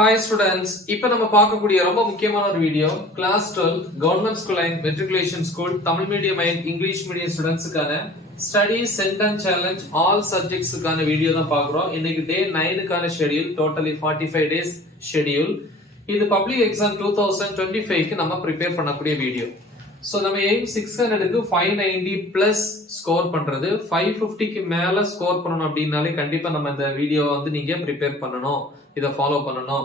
Hi students, இப்போ நம்ம பார்க்கக்கூடிய ரொம்ப முக்கியமான ஒரு video class 12 government school and matriculation school Tamil medium and English medium ஸ்டூடெண்ட்ஸ்க்கான ஸ்டடி சென்டென்ஸ் சேலஞ்ச் ஆல் சப்ஜெக்ட்ஸ்க்கான வீடியோ தான் பார்க்குறோம். இன்னைக்கு டே 9க்கான ஷெட்யூல், டோட்டலி 45 டேஸ் ஷெட்யூல். இது பப்ளிக் எக்ஸாம் 2025க்கு நம்ம ப்ரிப்பேர் பண்ணக்கூடிய வீடியோ. சோ நம்ம எய்ம் 600க்கு 590 பிளஸ் ஸ்கோர் பண்றது, 550க்கு மேல ஸ்கோர் பண்ணணும் அப்படின்னாலே கண்டிப்பா நம்ம இந்த வீடியோ வந்து நீங்க ப்ரிப்பேர் பண்ணணும், இதை ஃபாலோ பண்ணணும்.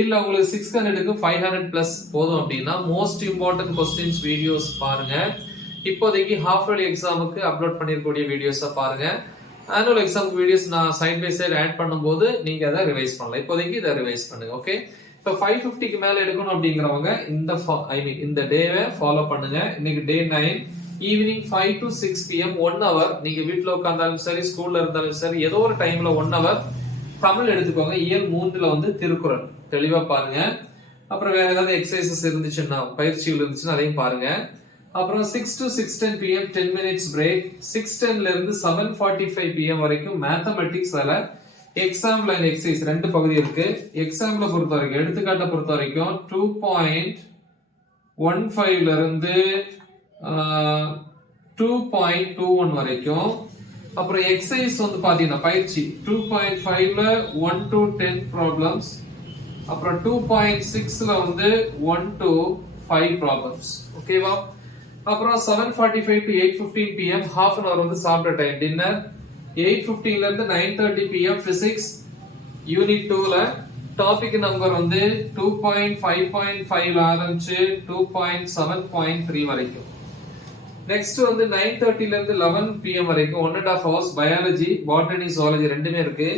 இல்ல உங்களுக்கு 600க்கு 500 பிளஸ் போதும் அப்படின்னா மோஸ்ட் இம்பார்ட்டன்ட் கொஸ்டின்ஸ் வீடியோஸ் பாருங்க. இப்போதைக்கு ஹாஃப் இயர்லி எக்ஸாமுக்கு அப்லோட் பண்ணிருக்கக்கூடிய வீடியோஸை பாருங்க. ஆனுவல் எக்ஸாம் வீடியோஸ் நான் சைட் பை சைடு ஆட் பண்ணும்போது நீங்க அதை ரிவைஸ் பண்ணலாம். இப்போதைக்கு இதை ரிவைஸ் பண்ணுங்க. ஓகே, இப்போ 550க்கு மேல எடுக்கணும் அப்படிங்கிறவங்க இந்த டேவை ஃபாலோ பண்ணுங்க. இன்னைக்கு டே 9 ஈவினிங் 5 to 6 pm 1 hour நீங்க வீட்ல உட்கார்ந்தாலும் சரி, ஸ்கூல்ல இருந்தாலும் சரி, ஏதோ ஒரு டைம்ல 1 hour தமிழ் எடுத்துக்கோங்க. இயல் 3ல வந்து திருக்குறள் தெளிவா பாருங்க. அப்புறம் வேற ஏதாவது எக்ஸசைசஸ் இருந்துச்சுன்னா, பயிற்சிகள் இருந்துச்சுன்னா அதையும் பாருங்க. அப்புறம் 6 to 6:10 pm 10 minutes break. 6:10ல இருந்து 7:45 pm வரைக்கும் மேத்தமெட்டிக்ஸ். அதுல எக்ஸாம்பிள் அண்ட் எக்ஸசைஸ் ரெண்டு பகுதி இருக்கு. எக்ஸாம்பிள பொறுத்த வரைக்கும், எடுத்துக்காட்ட பொறுத்த வரைக்கும் 2.15ல இருந்து 2.21 வரைக்கும். அப்புறம் எக்ஸசைஸ் வந்து பாத்தீங்கன்னா பயிற்சி 2.5ல 1 to 10 ப்ராப்ளம்ஸ். அப்புறம் 2.6ல வந்து 1 to 5 ப்ராப்ளம்ஸ். ஓகேவா? அப்புறம் 7:45 to 8:15 pm half an hour வந்து சாப்பிட்ட டைம், டின்னர். 8:15ல இருந்து 9:30 pm பிசிக்ஸ் யூனிட் 2ல டாபிக் நம்பர் வந்து 2.5.5ல ஆரம்பிச்சு 2.7.3 வரைக்கும். நெக்ஸ்ட் வந்து 9:30ல இருந்து 11 pm வரைக்கும் 1.5 hours பயாலஜி, பாட்டனி, ஜூவாலஜி ரெண்டுமே இருக்கு.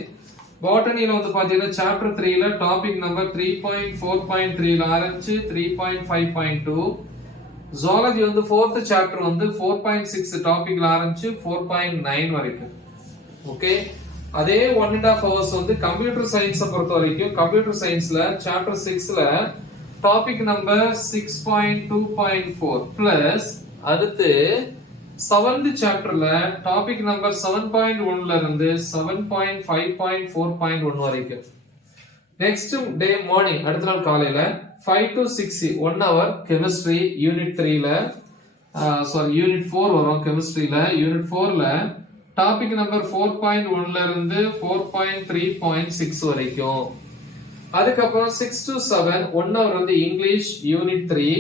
பாட்டனில வந்து பாத்தீங்கன்னா சாப்டர் 3ல டாபிக் நம்பர் 3.4.3ல ஆரம்பிச்சு 3.5.2. ஜூவாலஜி வந்து 4th சாப்டர் வந்து 4.6 டாபிக்ல ஆரம்பிச்சு 4.9 வரைக்கும். ஓகே, அதே 1.5 hours வந்து கம்ப்யூட்டர் சயின்ஸை பொறுத்த வரைக்கும் கம்ப்யூட்டர் சயின்ஸ்ல சாப்டர் 6ல டாபிக் நம்பர் 6.2.4 பிளஸ் அடுத்து 7th சாப்டர்ல டாபிக் நம்பர் 7.1ல இருந்து 7.5.4.1 வரைக்கும். நெக்ஸ்ட் டே மார்னிங், அடுத்த நாள் காலையில 5 to 6 1 hour கெமிஸ்ட்ரி யூனிட் 3ல யூனிட் 4 வரும். கெமிஸ்ட்ரியில யூனிட் 4ல டாபிக் நம்பர் 4.1ல இருந்து 4.3.6 வரைக்கும். அதுக்கப்புறம் 6 to 7 1 hour வந்து இங்கிலீஷ் யூனிட் 3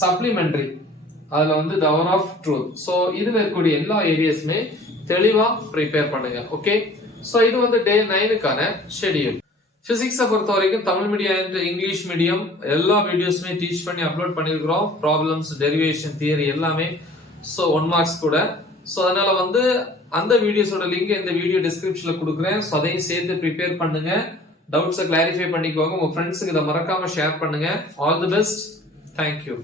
சப்ளிமெண்டரி, அதுல வந்து தி ஹவர் ஆஃப் ட்ரூத். சோ இதுல இருக்கக்கூடிய எல்லா ஏரியாஸுமே தெளிவா ப்ரிப்பேர் பண்ணுங்க. ஓகே, சோ இது வந்து டே 9க்கான ஷெட்யூல். பிசிக்ஸை பொறுத்த வரைக்கும் Tamil medium and English medium எல்லா வீடியோஸுமே டீச் பண்ணி அப்லோட் பண்ணிருக்கிறோம். ப்ராப்ளம்ஸ், டெரிவேஷன், தியரி எல்லாமே. சோ 1 மார்க்ஸ் கூட. சோ அதனால வந்து அந்த வீடியோஸோட லிங்க் இந்த வீடியோ டிஸ்கிரிப்ஷன்ல கொடுக்குறேன். சோ அதையும் சேர்த்து ப்ரிப்பேர் பண்ணுங்க. டவுட்ஸை கிளாரிஃபை பண்ணிக்கோங்க. உங்க ஃப்ரெண்ட்ஸுக்கு இதை மறக்காம ஷேர் பண்ணுங்க. All the best. தேங்க்யூ.